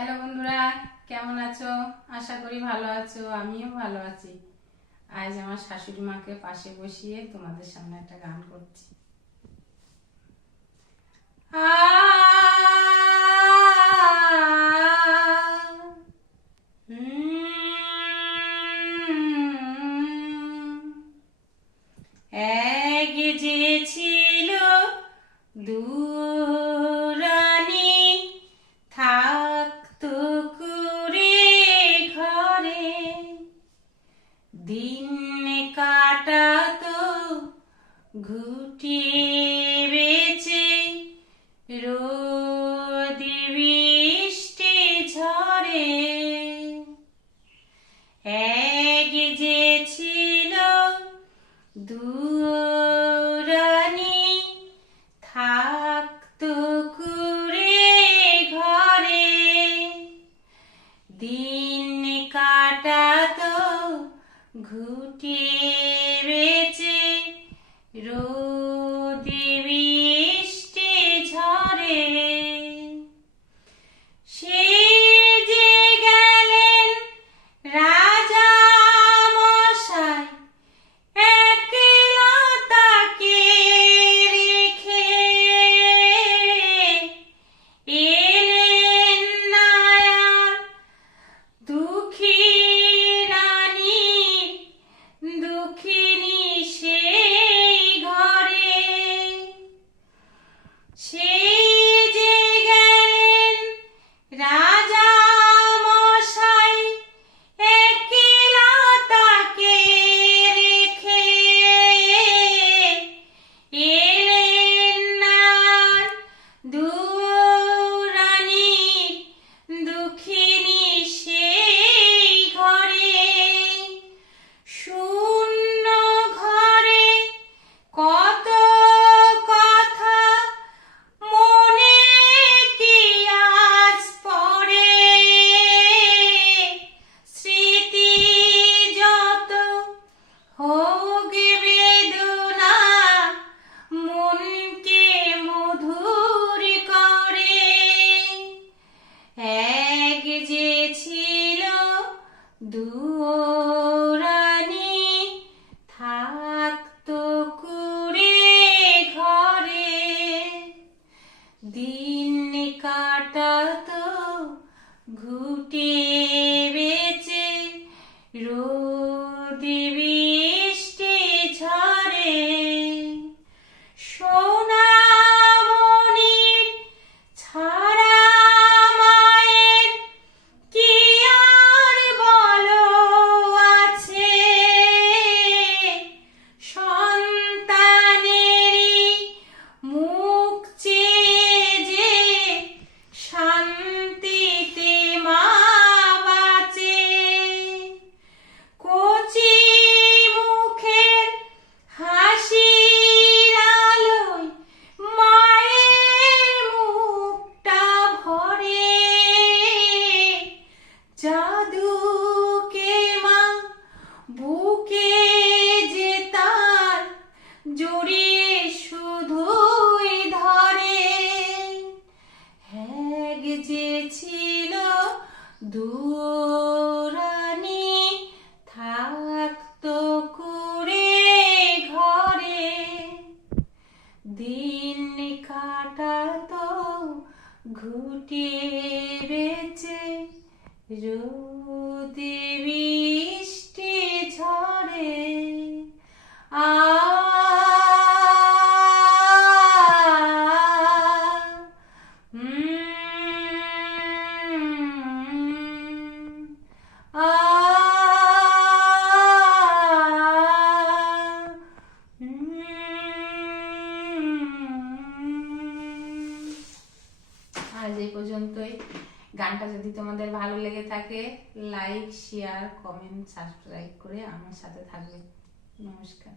Hello বন্ধুরা, কেমন আছো? আশা করি ভালো আছো। আমিও ভালো আছি। আজ আমার শাশুড়ি মাকে পাশে বসিয়ে তোমাদের সামনে একটা গান করছি। এক যে ছিল দুরানী, থাকতো কুড়ে ঘরে, দিন কাটাতো ঘুটে বেচে, রোদ বৃষ্টি ঝড়ে। এক যে ছিল দুরানী, থাকতো কুড়ে ঘরে, দিন কাটাতো ঘুটে বেচে, রোদ বৃষ্টি ঝড়ে। সে যে গেলেন রাজা মশাই, একলা তাকে রেখে, এলেন না আর দুঃখী রানী, দুঃখিনী সেই ঘরে। সেই যে গেলেন রাজা মশাই, একলা তাকে রেখে, এলেন না দুরানী, দুঃখিনী সেই ঘরে। শূন্য ঘরে কত কথা মনে কি আজ পড়ে, স্মৃতি যত হোক বেদনা, মনকে মধুর করে। এক যে ছিল দুরানী, থাকতো কুড়ে ঘরে, দিন কাটাতো ঘুটে বেচে, রোদ বৃষ্টি ঝড়ে। সোনামণির ছাড়া মায়ের কি আর বলো আছে, সন্তানেরই মুখ চেয়ে যে শান্তিতে মা বাঁচে। কচি মুখের হাসির আলোয় মায়ের মুখটা ভরে, জাদুকে মা বুকে যে তার জড়িয়ে শুধুই ধরে। এক যে ছিল দুরানী, থাকতো কুড়ে ঘরে, দিন কাটাতো ঘুটে বেচে, রোদ বৃষ্টি ঝড়ে। আ আজ এই পর্যন্তই। গানটা যদি তোমাদের ভালো লেগে থাকে, লাইক, শেয়ার, কমেন্ট, সাবস্ক্রাইব করে আমার সাথে থাকবে। নমস্কার।